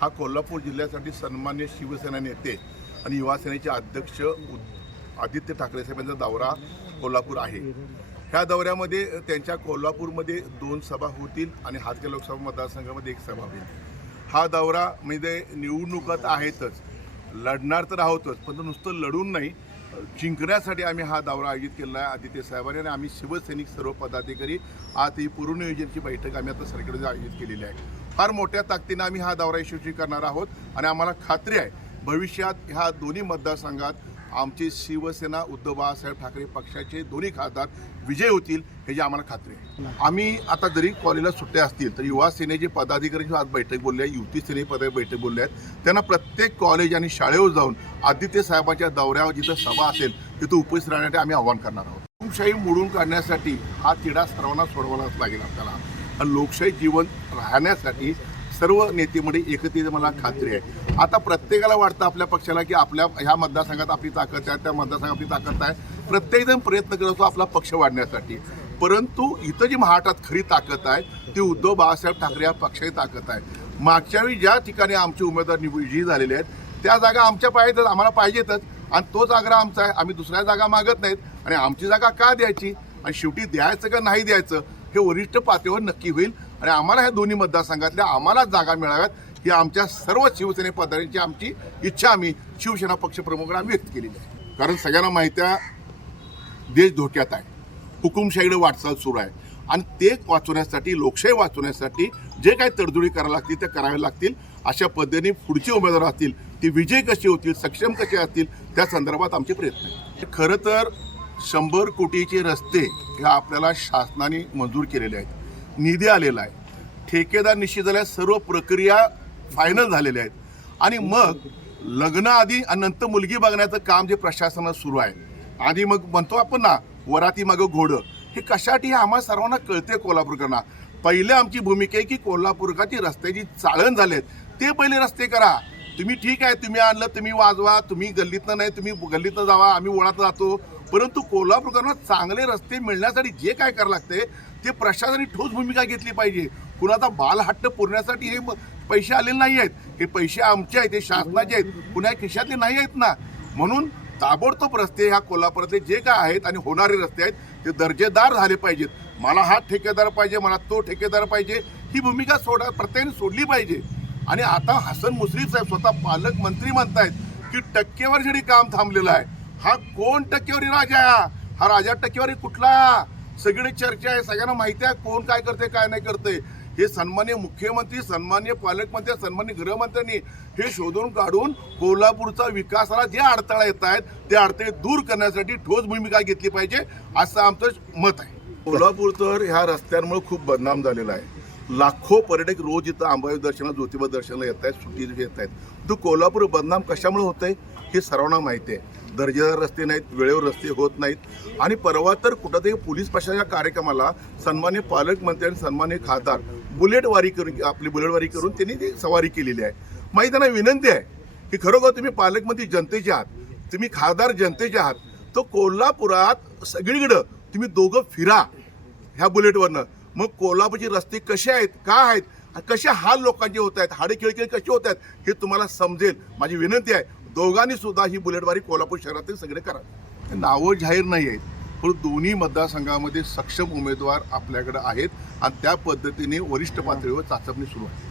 हा कोल्हापूर जिल्ह्यासाठी सन्मान्य शिवसेना नेते आणि युवा सेनेचे अध्यक्ष आदित्य ठाकरे साहेबांचा दौरा कोल्हापूर आहे। ह्या दौऱ्यामध्ये त्यांच्या कोल्हापूरमध्ये 2 सभा होतील आणि हातके लोकसभा मतदारसंघामध्ये 1 सभा होईल। हा दौरा म्हणजे निवडणुकात आहेतच, लढणार तर आहोतच, पण नुसतं लढून नाही, जिंकण्यासाठी आम्ही हा दौरा आयोजित केला आहे आदित्य साहेबांनी। आणि आम्ही शिवसैनिक सर्व पदाधिकारी आज ही पूर्वनियोजनाची बैठक आम्ही आता सरकारमध्ये आयोजित केलेली आहे। फार मोठ्या ताकदीने आम्ही हा दौरा यशस्वी करणार आहोत आणि आम्हाला खात्री आहे भविष्यात ह्या दोन्ही मतदारसंघात आमचे शिवसेना उद्धव बाळासाहेब ठाकरे पक्षाचे दोन्ही खासदार विजय होतील ह्याची आम्हाला खात्री आहे। आम्ही आता जरी कॉलेजला सुट्ट्या असतील तर युवा सेनेचे पदाधिकारी आज बैठक बोलले आहे, युवती सेने पदाधिकारी बैठक बोलले आहेत, त्यांना प्रत्येक कॉलेज आणि शाळेवर जाऊन आदित्य साहेबांच्या दौऱ्यावर जिथं सभा असेल तिथं उपस्थित राहण्यासाठी आम्ही आवाहन करणार आहोत। लोकशाही मोडून काढण्यासाठी हा तिढा सर्वांना सोडवावाच लागेल आपल्याला, आणि लोकशाही जीवन राहण्यासाठी सर्व नेतेमध्ये एकत्रित मला खात्री आहे। आता प्रत्येकाला वाटतं आपल्या पक्षाला की आपल्या ह्या मतदारसंघात आपली ताकद आहे, त्या मतदारसंघात आपली ताकद आहे, प्रत्येकजण प्रयत्न करत असतो आपला पक्ष वाढण्यासाठी, परंतु इथं जी महाराष्ट्रात खरी ताकद आहे ती उद्धव बाळासाहेब ठाकरे या पक्षाची ताकद आहे। मागच्या वेळी ज्या ठिकाणी आमचे उमेदवार विजयी झालेले आहेत त्या जागा आमच्या पाहिजेतच, आम्हाला पाहिजेतच, आणि तोच आग्रह आमचा आहे। आम्ही दुसऱ्या जागा मागत नाहीत, आणि आमची जागा का द्यायची आणि शेवटी द्यायचं का नाही द्यायचं हे वरिष्ठ पातळीवर नक्की होईल। आणि आम्हाला ह्या दोन्ही मतदारसंघातल्या आम्हाला जागा मिळाव्यात ही आमच्या सर्व शिवसेने पदाधिकाऱ्यांची आमची इच्छा आम्ही शिवसेना पक्षप्रमुखांना आम्ही व्यक्त केलेली आहे। कारण सगळ्यांना माहिती आहे देश धोक्यात आहे, हुकुमशाहीकडे वाटचाल सुरू आहे, आणि ते वाचवण्यासाठी, लोकशाही वाचवण्यासाठी जे काही तडजोडी करायला लागतील ते करावे लागतील। अशा पद्धतीने पुढचे उमेदवार असतील ते विजय कसे होतील, सक्षम कसे असतील, त्या संदर्भात आमचे प्रयत्न आहेत। खरं तर 100 कोटीचे रस्ते हे आपल्याला शासनाने मंजूर केलेले आहेत, निधी आलेला आहे, ठेकेदार निश्चित झाल्या, सर्व प्रक्रिया फायनल झालेल्या आहेत, आणि मग लग्न आधी आणि नंतर मुलगी बघण्याचं काम जे प्रशासनात सुरू आहे। आधी मग म्हणतो आपण ना वराती मागं घोडं, हे कशासाठी हे आम्हाला सर्वांना कळते कोल्हापूरकरांना। पहिले आमची भूमिका आहे की कोल्हापूरची रस्त्याची चाळण झालेत ते पहिले रस्ते करा। तुम्ही ठीक आहे, तुम्ही आणलं, तुम्ही वाजवा, तुम्ही गल्लीतनं नाही, तुम्ही गल्लीतनं जावा, आम्ही ओळात जातो, परंतु कोल्हापूरकरांना चांगले रस्ते मिळण्यासाठी जे काय करावं लागते ते प्रशासनाने ठोस भूमिका घेतली पाहिजे। कुणाचा बालहट्ट पुरण्यासाठी हे पैसे आलेले नाही आहेत, हे पैसे आमचे आहेत, हे शासनाचे आहेत, कुणा खिशातले नाही आहेत ना। म्हणून ताबडतोब रस्ते ह्या कोल्हापुरातले जे काय आहेत आणि होणारे रस्ते आहेत ते दर्जेदार झाले पाहिजेत। मला हा ठेकेदार पाहिजे, मला तो ठेकेदार पाहिजे, ही भूमिका प्रत्येकाने सोडली पाहिजे। आणि आता हसन मुश्रीफ साहेब स्वतः पालकमंत्री म्हणतायत की टक्केवारीसाठी काम थांबलेलं आहे। हा कोण टक्केवारी राजा आहे? हा राजा टक्केवारी कुठला? सगळी चर्चा आहे, सगळ्यांना माहिती आहे कोण काय करते काय नाही करते। हे सन्मान्य मुख्यमंत्री, सन्मान्य पालकमंत्री, सन्मान्य गृहमंत्र्यांनी हे शोधून काढून कोल्हापूरचा विकासाला जे अडथळा येत आहेत ते अडथळे दूर करण्यासाठी ठोस भूमिका घेतली पाहिजे असं आमचं मत आहे। कोल्हापूर तर ह्या रस्त्यांमुळे खूप बदनाम झालेला आहे। लाखो पर्यटक रोज इथं अंबाबाई दर्शनाला, ज्योतिबा दर्शनाला येत आहेत, सुट्टी येत आहेत, तो कोल्हापूर बदनाम कशामुळे होत आहे हे सर्वांना माहिती आहे। दर्जेदार रस्ते नाहीत, वेळेवर रस्ते होत नाहीत, आणि परवा तर कुठंतरी पोलीस प्रशासनाच्या कार्यक्रमाला सन्मान्य पालकमंत्री आणि सन्मान्य खासदार बुलेटवारी करून, आपली बुलेटवारी करून त्यांनी ती सवारी केलेली आहे। माझी त्यांना विनंती आहे की खरोखर तुम्ही पालकमंत्री जनतेचे आहात, तुम्ही खासदार जनतेचे आहात, तर कोल्हापुरात सगळीकडं तुम्ही दोघं फिरा ह्या बुलेटवरनं। मग कोल्हापूरचे रस्ते कसे आहेत, काय आहेत, कशा हाल लोकांचे होत आहेत, हाडेखिळखे कसे होत आहेत हे तुम्हाला समजेल। माझी विनंती आहे दोघांनी सुद्धा ही बुलेटवारी कोल्हापूर शहरातील सगळे करा। नावं जाहीर नाही आहेत, पण दोन्ही मतदारसंघामध्ये सक्षम उमेदवार आपल्याकडे आहेत, आणि त्या पद्धतीने वरिष्ठ पातळीवर चाचपणी सुरू आहे।